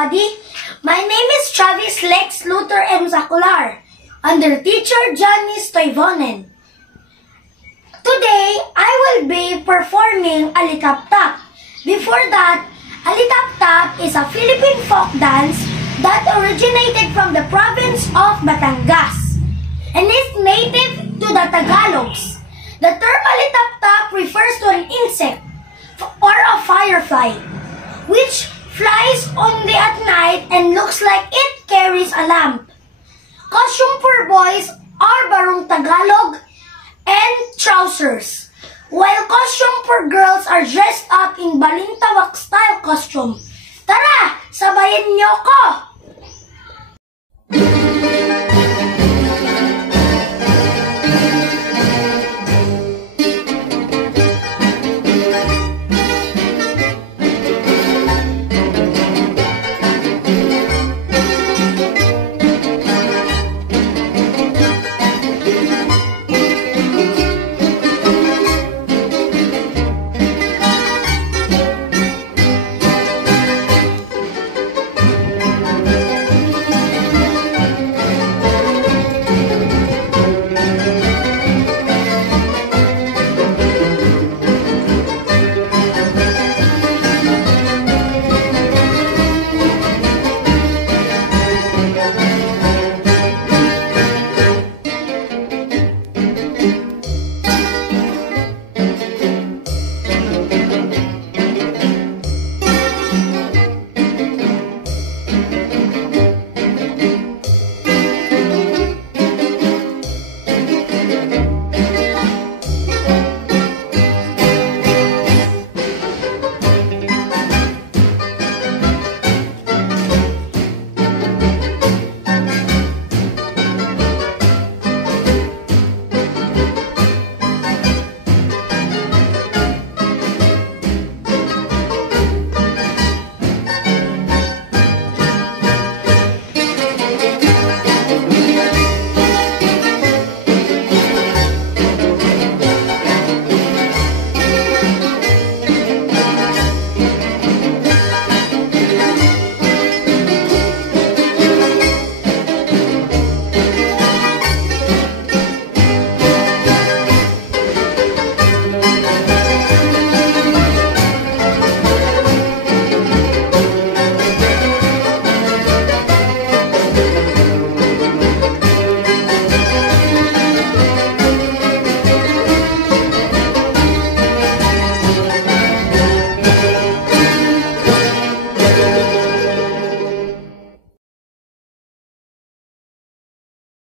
everybody. My name is Travis Lex Luther M. Zacular, under teacher Janice Toivonen. Today, I will be performing Alitap-Tap. Before that, Alitap-Tap is a Philippine folk dance that originated from the province of Batangas and is native to the Tagalogs. The term Alitap-Tap refers to an insect or a firefly, which flies only at night and looks like it carries a lamp. Costume for boys are barong Tagalog and trousers, while costume for girls are dressed up in balintawak style costume. Tara, sabayan niyo ko!